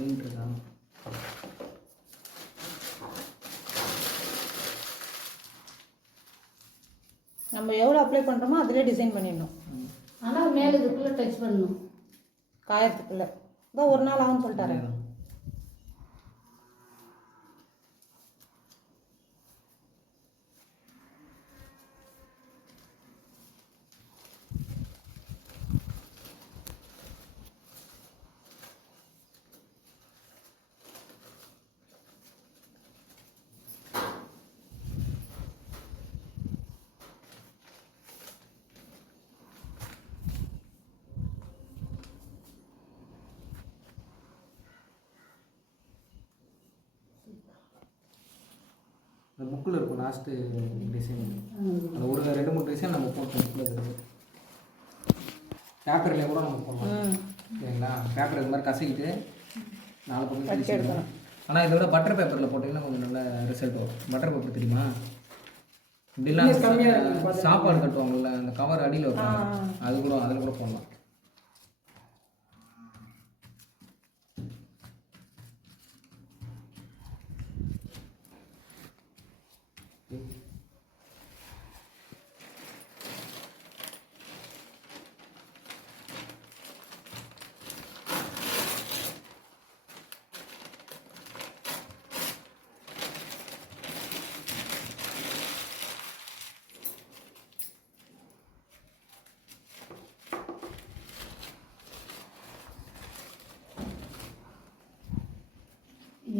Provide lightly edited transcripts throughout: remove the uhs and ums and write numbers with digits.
Paint தான். நம்ம எவ்வளோ அப்ளை பண்ணுறோமோ அதிலே டிசைன் பண்ணிடணும். ஆனால் மேலே இதுக்குள்ளே டச் பண்ணணும் காயத்துக்குள்ளே. இதான் ஒரு நாள் ஆகும்னு சொல்லிட்டாரு. இந்த புக்கில் இருக்கும் லாஸ்ட்டு டிசைன். அந்த ஒரு 2-3 டிசைன் நம்ம போட்டோம் புக்கில் இருக்குது. பேப்பர்லேயே கூட நம்ம போடலாம் சரிங்களா. பேப்பர் இது மாதிரி கசக்கிட்டு 4 பக்கம் எடுக்கணும். ஆனால் இதை விட பட்டர் பேப்பரில் போட்டிங்கன்னா கொஞ்சம் நல்ல ரிசல்ட் வரும். பட்டர் பேப்பர் தெரியுமா? இப்படிலாம் சாப்பாடு கட்டுவாங்கள்ல அந்த கவர் அடியில் வைப்பாங்க, அது கூட அதில் கூட போடலாம்.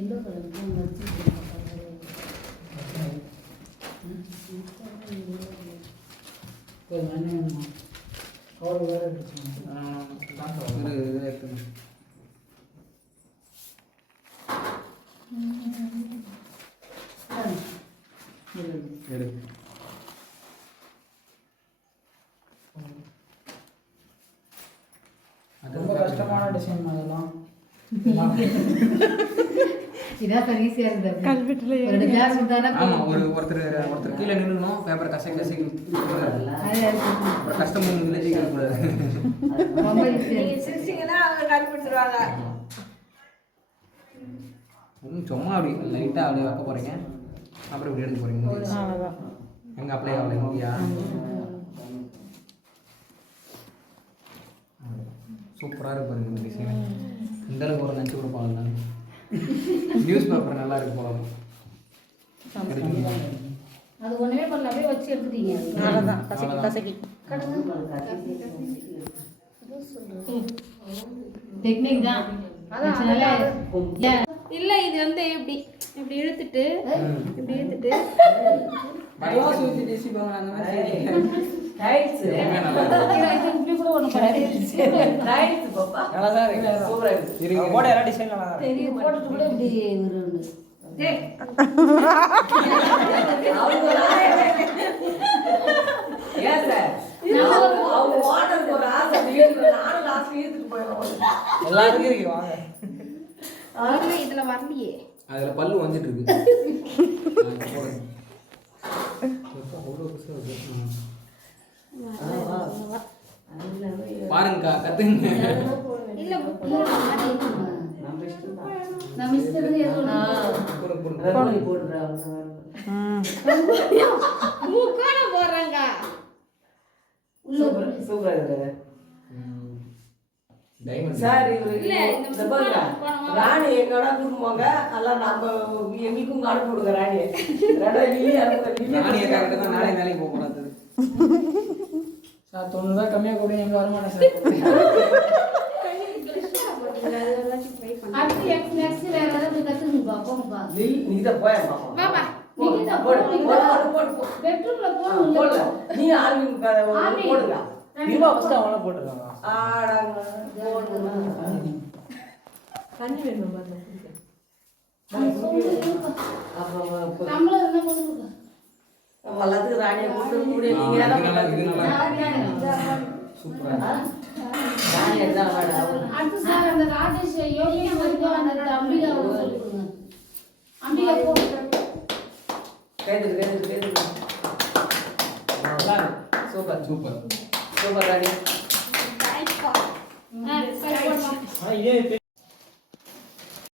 எல்லோ கலர் ரொம்ப கஷ்டமான டிசைன் அதெல்லாம். இதான் சார் ஈஸியாக இருக்குது. ஆமாம், ஒருத்தர் கீழே நின்றுணும், பேப்பரை கசக்கி கஷ்டமும் வில்லேஜ் கூடாது. ரொம்ப ஈஸியாக சும்மா அப்படி லைட்டாக அப்படியே வைக்க போகிறீங்க, அப்புறம் இப்படி எடுத்து போகிறீங்க. எங்கே அப்ளை ஆகலை இங்கேயா? சூப்பராக இருக்கு பாருங்க இந்த டிசைன். இந்த அளவுக்கு ஒரு நினச்சி கொடுப்பாங்க. நியூஸ் பேப்பர் நல்லா இருக்கு போல. அது ஒன்றுமே பண்ணல, அப்படியே வச்சு எடுத்துட்டீங்க. அவ்வளோதான், கசக்கி டெக்னிக் தான். இல்லை, இது வந்து இப்படி இப்படி இழுத்துட்டு இப்படி கூட ஒன்று தெரியும், போட்டுட்டு கூட இப்படி வருது. இதுல வரலையே, அதில் பல்லு வந்துட்டு இருக்கு. பாருங்கக்கா, கத்துங்க. இல்ல நம்ம இஷ்டத்துக்கு எதுவும் போடுறாங்க. சார் ராணி எங்கடா கூட்டு போங்க, எல்லாம் நம்ம எங்களுக்கும் அனுப்பி விடுங்க. ராணியை நாளை வேலைக்கு போக கூடாது சார். 90 ரூபா கம்மியாக கூட எங்கே வரமாட்டேன் சார். அடுத்து நெக்ஸ்ட் வேற ஏதாவது கற்றுக்குப்பா, போங்கப்பா. நீதான் போயப்பா, பெட்ரூம்ல போடுங்க. நீ ஆர்மி போடுங்க. அவங்களாம் போட்டுருக்காங்க. தண்ணி வேணும் நம்மளும் என்ன பண்ணுங்க. எல்லாத்துக்கும் ராணியை கொடுத்து கூட நீங்க அடுத்து சார் அந்த ராஜேஷ் யோகி வரைக்கும் அந்த அம்பிகா சொல்லுங்க. அம்பிகா போ சூப்பர் சூப்பர் சூப்பர் ராணி. தேங்க்ஸ்.